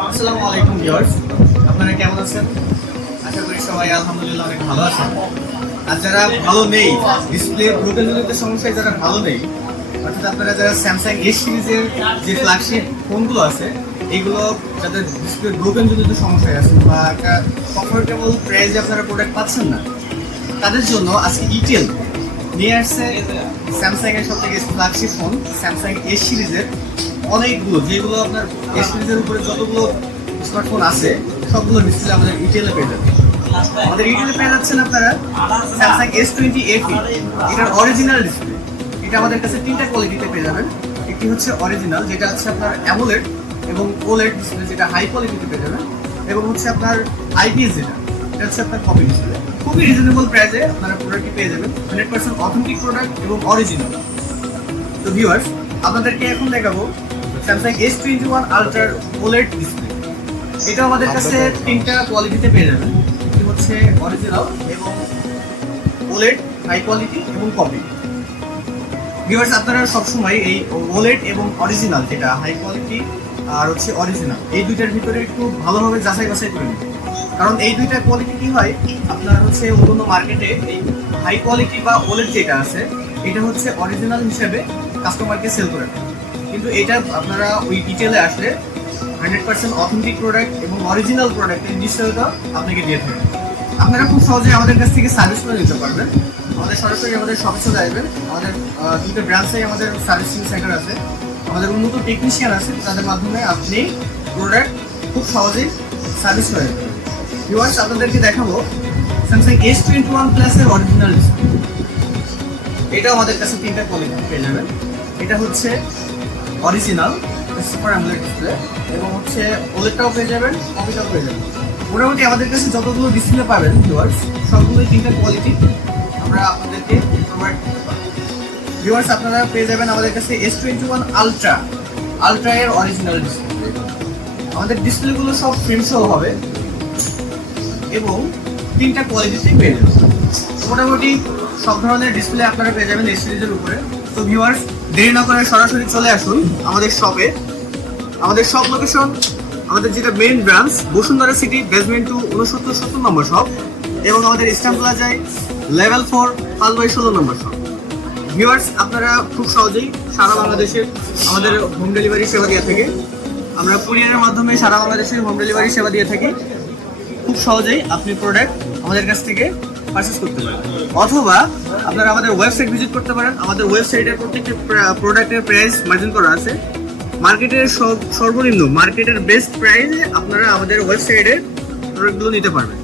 আসসালামু আলাইকুম ভিউয়ার্স। আপনারা কেমন আছেন? আশা করি সবাই আলহামদুলিল্লাহ অনেক ভালো আছেন। আর যারা ভালো নেই ডিসপ্লে জনিত সমস্যায় যারা ভালো নেই, অর্থাৎ আপনারা যারা স্যামসাং এস সিরিজের যে ফ্ল্যাগশিপ ফোনগুলো আছে এগুলো যাদের ডিসপ্লে ব্রোকেন জনিত সমস্যায় আছে বা একটা কমফোর্টেবল প্রাইসে আপনারা প্রোডাক্ট পাচ্ছেন না, তাদের জন্য আজকে ইটেল নিয়ে আসছে স্যামসাং এর সব থেকে ফ্ল্যাগশিপ ফোন স্যামসাং এস সিরিজের অনেকগুলো, যেগুলো আপনার এস উপরে যতগুলো স্মার্টফোন আছে, সবগুলো ডিসপ্লে আমাদের ইটেলে পেয়ে যাবেন। আমাদের ইটেলে পেয়ে যাচ্ছেন আপনারা স্যামসাং এস টোয়েন্টি এফি এটার অরিজিনাল ডিসপ্লে এটা আমাদের কাছে তিনটা কোয়ালিটিতে পেয়ে যাবেন। একটি হচ্ছে অরিজিনাল যেটা হচ্ছে আপনার অ্যামোলেড এবং ওলেড ডিসপ্লে যেটা হাই কোয়ালিটিতে পেয়ে যাবেন। এবং হচ্ছে আপনার আইপিএস যেটা, এটা হচ্ছে আপনার কপি ডিসপ্লে খুবই রিজনেবল প্রাইসে আপনারা প্রোডাক্টটি পেয়ে যাবেন। হান্ড্রেড পার্সেন্ট অথেন্টিক প্রোডাক্ট এবং অরিজিনাল তো ভিউয়ার্স আপনাদেরকে এখন দেখাবো স্যামসাং এস টোয়েন্টি ওয়ান আলট্রার ওলেড ডিসপ্লে এটা আমাদের কাছে তিনটা কোয়ালিটিতে পেয়ে যাবেন। একটি হচ্ছে অরিজিনাল এবং ওলেড হাই কোয়ালিটি এবং কপি ভিউয়ার্স আপনারা সবসময় এই ওলেড এবং অরিজিনাল যেটা হাই কোয়ালিটি আর হচ্ছে অরিজিনাল এই দুইটার ভিতরে একটু ভালোভাবে যাচাই বাছাই করে নেবেন কারণ এই দুইটা কোয়ালিটি কি হয়? আপনার হচ্ছে অন্যান্য মার্কেটে এই হাই কোয়ালিটি বা ওলেড যেটা আছে এটা হচ্ছে অরিজিনাল হিসেবে কাস্টমারকে সেল করে দেয়। কিন্তু এটা আপনারা ওই ডিটেলে আসলে হান্ড্রেড পার্সেন্ট অথেন্টিক প্রোডাক্ট এবং অরিজিনাল প্রোডাক্টের নিশ্চয়তা আপনাকে দিয়ে থাকবে। আপনারা খুব সহজে আমাদের কাছ থেকে সার্ভিস করে নিতে পারবেন। আমাদের সরাসরি আমাদের শপে চলে আসবেন। আমাদের দুটো ব্রাঞ্চে আমাদের সার্ভিসিং সেন্টার আছে। আমাদের উন্নত টেকনিশিয়ান আছে, তাদের মাধ্যমে আপনি প্রোডাক্ট খুব সহজেই সার্ভিস করে ভিউয়ার্স আপনাদেরকে দেখাবো স্যামসাং এস টোয়েন্টি ওয়ান প্লাসের অরিজিনাল এটা আমাদের কাছে তিনটা কোয়ালিটি পেয়ে যাবেন। এটা হচ্ছে অরিজিনাল সুপার অ্যামোলেড ডিসপ্লে এবং হচ্ছে ওলেটটাও পেয়ে যাবেন কপিটাও পেয়ে যাবেন। মোটামুটি আমাদের কাছে যতগুলো ডিসপ্লে পাবেন ভিউয়ার্স সবগুলোই তিনটা কোয়ালিটি আমরা আপনাদেরকে প্রোভাইড ভিউয়ার্স আপনারা পেয়ে যাবেন আমাদের কাছে S twenty one ultra ultra এর অরিজিনাল ডিসপ্লে আমাদের ডিসপ্লেগুলো সব ফ্রেম সহ হবে, এবং তিনটা কোয়ালিটিতে পেয়ে যাবেন। মোটামুটি সব ধরনের ডিসপ্লে আপনারা পেয়ে যাবেন এই সিরিজের উপরে। তো ভিউয়ার্স দেরি সরাসরি চলে আসুন আমাদের শপে আমাদের শপ লোকেশন আমাদের যেটা main branch Bashundhara City basement two উনসত্তর সত্তর নম্বর শপ এবং আমাদের ইস্টার্ন প্লাজায় লেভেল ফোর পালবাই ষোলো নম্বর শপ ভিউয়ার্স আপনারা খুব সহজেই সারা বাংলাদেশের আমাদের হোম ডেলিভারি সেবা দিয়ে থাকে। আমরা কুরিয়ারের মাধ্যমে সারা বাংলাদেশে হোম ডেলিভারি সেবা দিয়ে থাকি। খুব সহজেই আপনি প্রোডাক্ট আমাদের কাছ থেকে পারচেস করতে পারেন। অথবা আপনারা আমাদের ওয়েবসাইট ভিজিট করতে পারেন। আমাদের ওয়েবসাইটের প্রত্যেকটি প্রোডাক্টের প্রাইস মার্জিন করা আছে। মার্কেটের সব- সর্বনিম্ন মার্কেটের বেস্ট প্রাইসে আপনারা আমাদের ওয়েবসাইটে প্রোডাক্টগুলো নিতে পারবেন।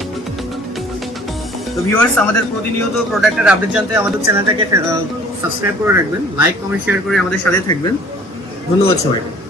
তো ভিউয়ার্স আমাদের প্রতিনিয়ত প্রোডাক্টের আপডেট জানতে আমাদের চ্যানেলটাকে সাবস্ক্রাইব করে রাখবেন। লাইক কমেন্ট শেয়ার করে আমাদের সাথে থাকবেন। ধন্যবাদ সবাইকে।